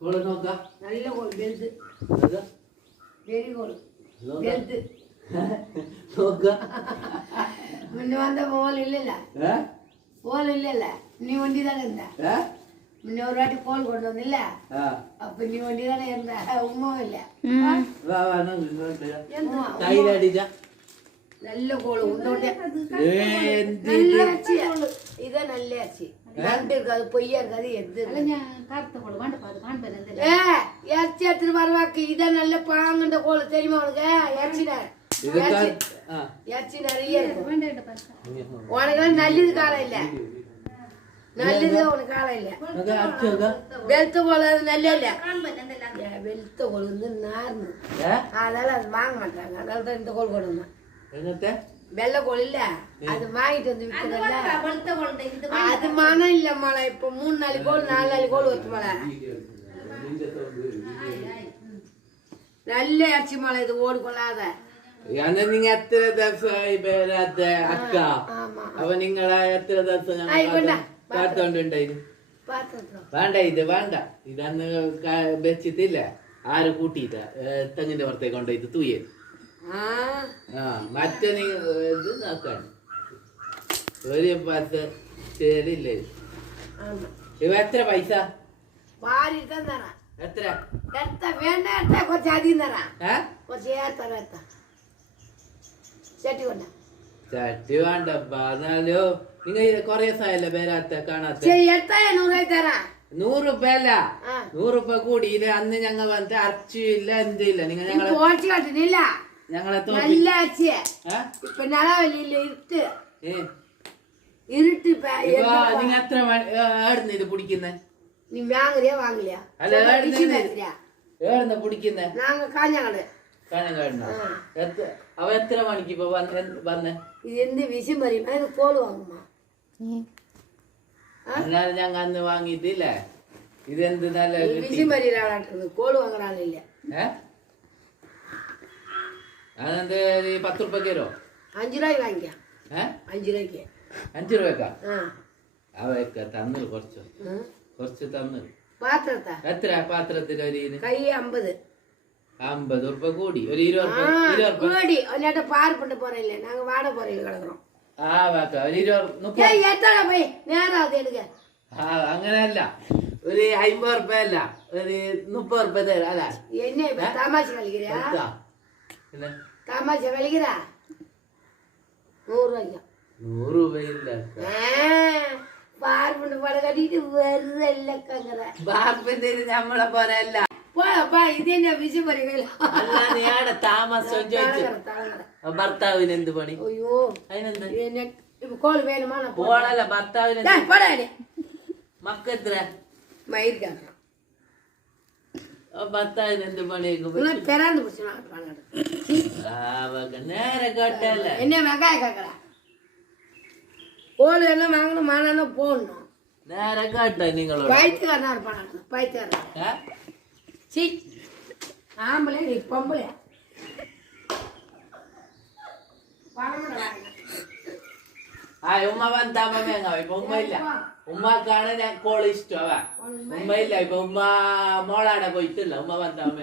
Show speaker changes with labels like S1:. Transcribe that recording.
S1: Call നോക്കാം.
S2: നല്ല call വലുത് വെരി
S1: നോക്കാം.
S2: വലുത്
S1: നോക്കാം.
S2: മുന്നേ വന്ന പോലില്ലല്ല? പോലില്ലല്ല നീ വണ്ടി തന്നെ
S1: ഏ?
S2: മുന്നേ ഒരു വാട്ടി കോൾ കൊണ്ടുവന്നില്ല. അപ്പൊ നീ വണ്ടി തന്നെ
S1: നോക്ക്.
S2: ഉമ്മ
S1: കയ്യിലടിച്ച
S2: നല്ല കോള് ഉണ്ടോണ്ട്
S1: ഏ, എന്ത്
S2: നല്ല
S1: ഇത്?
S2: അച്ചിയാ ഇത നല്ല അച്ചി രണ്ട് இருக்காது பொய்யா இருக்காது எது ஏ இறைச்சி எடுத்துட்டு வருவாக்கு இத நல்ல பாங்குண்ட கோல் தெரியுமா உனக்கு இறைச்சி
S1: ഇത് ക- ആ.
S2: இறைச்சி நிறைய இருக்கும் உனக்கு நல்லது காலம் இல்ல நல்லது உனக்கு காலம் இல்ல
S1: നോക്ക്, അടിച്ച് നോക്കാം.
S2: வெளுத்த கோல் அது நல்ல இல்ல ஏ, வெளுத்த கோல் வந்து நார்மு
S1: ഏ?
S2: அதனால அது வாங்க மாட்டாங்க அதனால தான் இந்த கோல் கொண்டு வந்தேன்
S1: എങ്ങനത്തെ
S2: வெள்ளை கோல் இல்ல அது வாங்கிட்டு வந்து விற்கிறல்ல அது மனம் இல்ல மழை இப்ப மூணு நாலு கோல் நாலு நாலு கோல் வச்சு மழை நல்ல இறைச்சி மழை இது ஓடு கொள்ளாத
S1: അന്ന് നിങ്ങ എത്ര ദിവസമായി വരാത്ത അക്ക
S2: ஆமா
S1: അപ്പൊ നിങ്ങളെ എത്ര ദിവസം
S2: ആയിക്കോട്ടെ.
S1: കാത്തോണ്ടുണ്ടായിരുന്നു
S2: பாத்துட்டோம்
S1: വേണ്ട ഇത് വേണ്ട ഇതന്ന് ക- വെച്ചിട്ടില്ല ആര് കൂട്ടിയിട്ട തെങ്ങിന്റെ പുറത്തേക്ക് കൊണ്ടുപോയിട്ട് തൂയത്
S2: ஆ
S1: ആ പൈസ? എത്ര? ചട്ടി കൊണ്ട. എന്നാലോ നിങ്ങൾ കൊറേ സായല്ലേ പേരാത്ത കാണാത്ത? നൂറ് റുപ്യ അല്ല നൂറ് റുപ്യ അന്ന് ഞങ്ങൾ വന്നിട്ട് അർച്ചയില്ല എന്തില്ല? നിങ്ങൾ
S2: ഞങ്ങൾ
S1: ഞങ്ങളെ നല്ല എത്ര ഇത്
S2: നീ
S1: അല്ല അവ എത്ര മണിക്ക് ഇപ്പൊ വന്നേ
S2: വിഷം പറയും. പോൾ
S1: കോൾ ഞങ്ങൾ അന്ന് വാങ്ങിയിട്ടില്ലേ? ഇതെന്ത് നല്ല
S2: വിഷം പരിയിലാണ് കോൾ വാങ്ങാനില്ല
S1: ഏഹ് അതെന്ത് ഈ പത്ത് റുപ്യക്ക് തരോ
S2: அஞ்சு ரூபாய் வாங்கிக்க
S1: ഏ
S2: அஞ்சு ரூபாய்க்கு
S1: അഞ്ചു രൂപക്കാ
S2: ஆ
S1: അവയൊക്കെ തന്നു കുറച്ച്
S2: ஆ.
S1: കുറച്ച് തന്നു
S2: பாத்திரத்தா
S1: എത്ര പാത്രത്തിൽ ഒരു ഇതിന്
S2: கை ஐம்பது
S1: അമ്പത് ഉറുപ്പ കൂടി ഒരു ഇരുപത്
S2: ஆ
S1: ഉറുപ്പ ഇരുപത് ഉറുപ്പ
S2: கோடி விளையாட்ட பார் பண்ண போறேன் இல்ல நாங்க வாட போறேன் கிடக்குறோம்
S1: ആ വാക്ക ഒരു ഇരുപത് മുപ്പത്
S2: ஏய் எத்தனை போய் நேரம் ஆகுது எடுக்க
S1: ആ അങ്ങനെയല്ല ഒരു അമ്പത് ഉറുപ്പ അല്ല ഒരു മുപ്പത് ഉറുപ്പ തരാം അല്ല
S2: என்ன இப்ப தாமாசி கழிக்கிறியா
S1: എത്താ? പിന്നെ
S2: தாமாசி கழிக்கிறா நூறு ரூபாய்க்கு
S1: നൂറ് രൂപയില്ല
S2: பார் பண்ண பட கட்டிட்டு வருது இல்லக்கங்கிற
S1: ബാപ്പിന്റെ നമ്മളെ പോലെ അല്ല
S2: போப்பா இது என்ன விஷயம் பறிகள்
S1: അല്ല നീ ആടെ താമസം ചോദിച്ചു ഭർത്താവിന് എന്ത് പണി
S2: ஐயோ
S1: അതിനെന്ത്
S2: இது என்ன இப்ப கோல் வேணுமா நான் போடுறேன்.
S1: പോണല്ല ഭർത്താവിന് എന്ത്?
S2: டேய், போடா நீ.
S1: മക്കെത്ര
S2: மயிர் கேட்கறான்
S1: ആ ഭർത്താവിന് എന്ത് പണിയേക്കും
S2: இன்னும் பிறந்து போச்சு நான் பண்ணாடு.
S1: ആ വക നേരെ കേട്ടല്ലേ
S2: என்ன வெங்காயம் கேட்கறா கோல் என்ன வாங்கணும் மானான போடணும்
S1: നേരെ കേട്ട നിങ്ങളോട്
S2: பைத்தியக்காரனா இருப்பான் பைத்தியக்காரன்
S1: ഏ?
S2: சி ஆம்பளை நீ பொம்பளை
S1: ആ ഉമ്മ വന്നാമ വേങ്ങ ഇപ്പൊ ഉമ്മ ഇല്ല ഉമ്മക്കാണ് ഞാൻ കോള് ഇഷ്ടമാ ഉമ്മ ഇല്ല ഇപ്പൊ ഉമ്മ മോളാടെ പോയിട്ടില്ല ഉമ്മ വന്നാമ